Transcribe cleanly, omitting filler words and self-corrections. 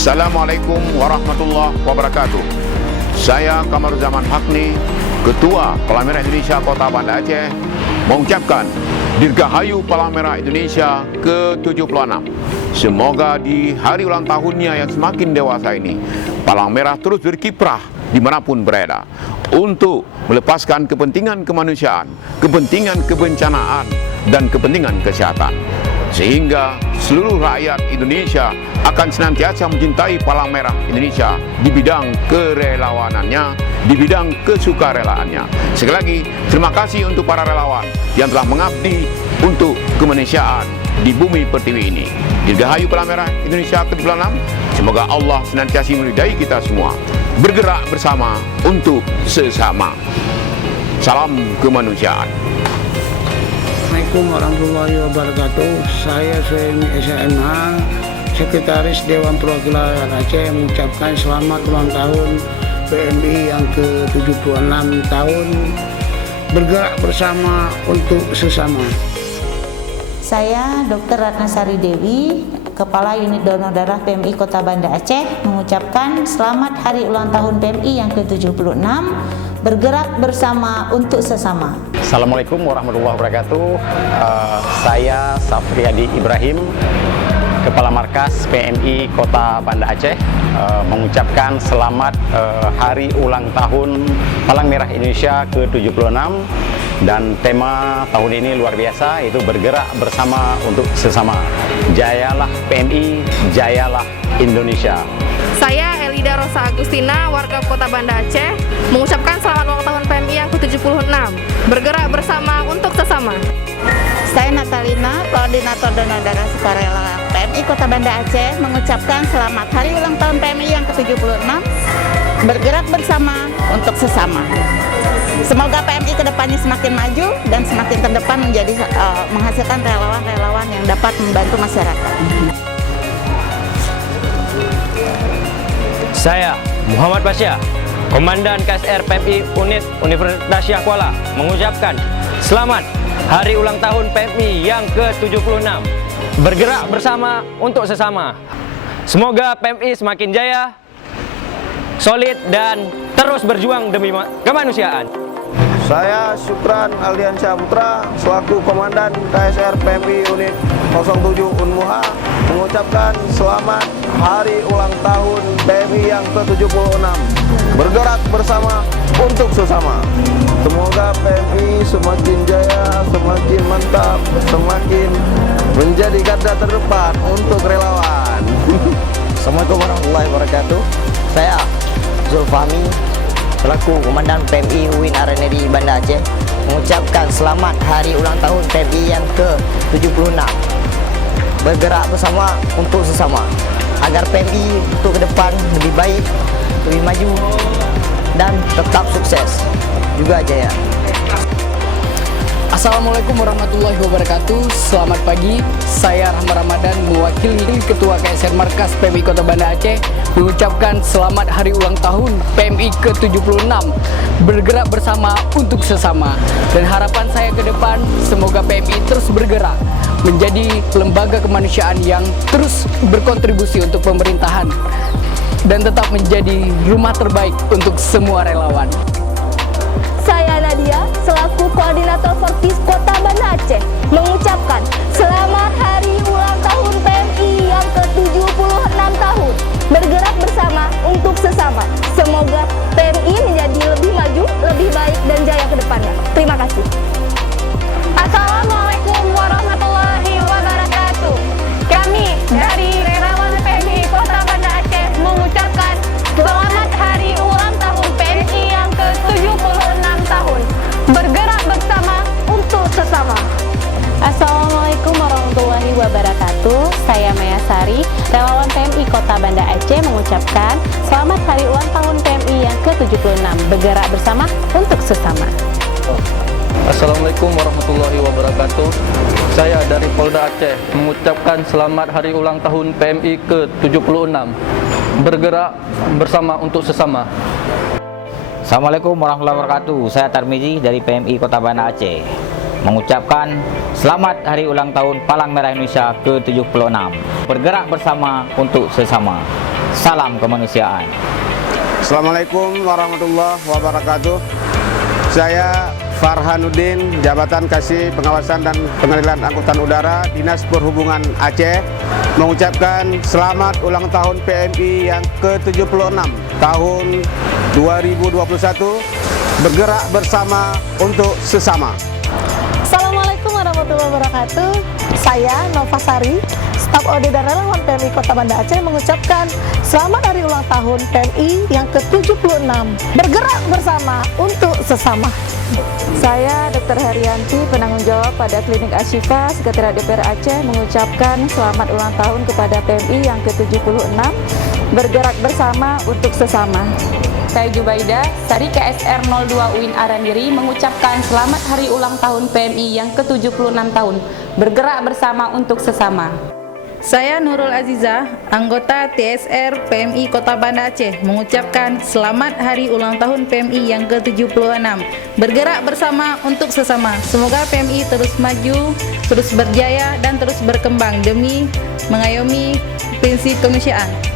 Assalamualaikum warahmatullahi wabarakatuh. Saya Kamaruzzaman Hakni, Ketua Palang Merah Indonesia Kota Banda Aceh, mengucapkan Dirgahayu Palang Merah Indonesia ke-76. Semoga di hari ulang tahunnya yang semakin dewasa ini, Palang Merah terus berkiprah dimanapun berada untuk melepaskan kepentingan kemanusiaan, kepentingan kebencanaan, dan kepentingan kesehatan, sehingga seluruh rakyat Indonesia akan senantiasa mencintai Palang Merah Indonesia di bidang kerelawanannya, di bidang kesukarelaannya. Sekali lagi, terima kasih untuk para relawan yang telah mengabdi untuk kemanusiaan di bumi pertiwi ini. Dirgahayu Palang Merah Indonesia ke-76, semoga Allah senantiasa meridai kita semua, bergerak bersama untuk sesama. Salam kemanusiaan. Assalamualaikum warahmatullahi wabarakatuh. Saya Suemi SMH, Sekretaris Dewan Perwakilan Aceh, mengucapkan selamat ulang tahun PMI yang ke-76 tahun, bergerak bersama untuk sesama. Saya Dr. Ratnasari Dewi, Kepala Unit Donor Darah PMI Kota Banda Aceh, mengucapkan selamat hari ulang tahun PMI yang ke-76, bergerak bersama untuk sesama. Assalamualaikum warahmatullahi wabarakatuh. Saya Safriyadi Ibrahim, Kepala Markas PMI Kota Banda Aceh, mengucapkan selamat hari ulang tahun Palang Merah Indonesia ke-76, dan tema tahun ini luar biasa, yaitu bergerak bersama untuk sesama. Jayalah PMI, jayalah Indonesia. Saya Elida Rosa Agustina, warga Kota Banda Aceh, mengucapkan selamat ulang tahun PMI yang ke-76, bergerak bersama untuk sesama. Saya Natalina, Koordinator Donor Darah Sukarela PMI Kota Banda Aceh, mengucapkan selamat hari ulang tahun PMI yang ke-76, bergerak bersama untuk sesama. Semoga PMI kedepannya semakin maju dan semakin terdepan, menjadi menghasilkan relawan-relawan yang dapat membantu masyarakat. Saya Muhammad Pasya, Komandan KSR PMI Unit Universitas Syah Kuala, mengucapkan selamat hari ulang tahun PMI yang ke-76, bergerak bersama untuk sesama. Semoga PMI semakin jaya, solid, dan terus berjuang demi kemanusiaan. Saya Syukran Aldiansyah Putra, selaku Komandan KSR PMI Unit 07 Unmuha, mengucapkan selamat hari ulang tahun PMI yang ke-76, bergerak bersama untuk sesama. Semoga PMI semakin jaya, semakin mantap, semakin menjadi garda terdepan untuk relawan. Assalamualaikum warahmatullahi wabarakatuh. Saya Zulfahmi, selaku Komandan PMI UIN RNRI Banda Aceh, mengucapkan selamat hari ulang tahun PMI yang ke-76, bergerak bersama untuk sesama, agar PMI untuk ke depan lebih baik, lebih maju, dan tetap sukses juga jaya. Assalamualaikum warahmatullahi wabarakatuh. Selamat pagi, saya Rahma Ramadan, mewakili Ketua KSR Markas PMI Kota Banda Aceh, mengucapkan selamat hari ulang tahun PMI ke-76, bergerak bersama untuk sesama. Dan harapan saya ke depan, semoga PMI terus bergerak menjadi lembaga kemanusiaan yang terus berkontribusi untuk pemerintahan dan tetap menjadi rumah terbaik untuk semua relawan. Saya Nadia, selaku Koordinator Forkis Kota Banda Aceh, mengucapkan selamat hari ulang tahun PMI yang ke-76 tahun, bergerak bersama untuk sesama. Semoga PMI menjadi lebih maju, lebih baik, dan jaya ke depannya. Terima kasih. Assalamualaikum warahmatullahi wabarakatuh. Kami dari relawan PMI Kota Banda Aceh mengucapkan selamat hari ulang tahun PMI yang ke-76 tahun, bergerak bersama untuk sesama. Assalamualaikum warahmatullahi wabarakatuh. Saya Maya Sari, relawan PMI Kota Banda Aceh, mengucapkan selamat hari ulang tahun PMI yang ke-76, bergerak bersama untuk sesama. Assalamualaikum warahmatullahi wabarakatuh. Saya dari Polda Aceh mengucapkan selamat hari ulang tahun PMI ke-76, bergerak bersama untuk sesama. Assalamualaikum warahmatullahi wabarakatuh. Saya Tarmizi dari PMI Kota Banda Aceh, mengucapkan selamat hari ulang tahun Palang Merah Indonesia ke-76, bergerak bersama untuk sesama. Salam kemanusiaan. Assalamualaikum warahmatullahi wabarakatuh. Saya Farhanuddin, Jabatan Kasih Pengawasan dan Pengadilan Angkutan Udara, Dinas Perhubungan Aceh, mengucapkan selamat ulang tahun PMI yang ke-76 tahun 2021, bergerak bersama untuk sesama. Assalamualaikum warahmatullahi wabarakatuh. Saya Nova Sari, staf audit dan relawan PMI Kota Banda Aceh, mengucapkan selamat hari ulang tahun PMI yang ke-76, bergerak bersama untuk sesama. Saya Dr. Herianti, penanggung jawab pada Klinik Ashifa, Sekretariat DPR Aceh, mengucapkan selamat ulang tahun kepada PMI yang ke-76, bergerak bersama untuk sesama. Saya Jubaida, Sari KSR 02 UIN Araniri, mengucapkan selamat hari ulang tahun PMI yang ke-76 tahun, bergerak bersama untuk sesama. Saya Nurul Aziza, anggota TSR PMI Kota Banda Aceh, mengucapkan selamat hari ulang tahun PMI yang ke-76, bergerak bersama untuk sesama. Semoga PMI terus maju, terus berjaya, dan terus berkembang demi mengayomi prinsip kemanusiaan.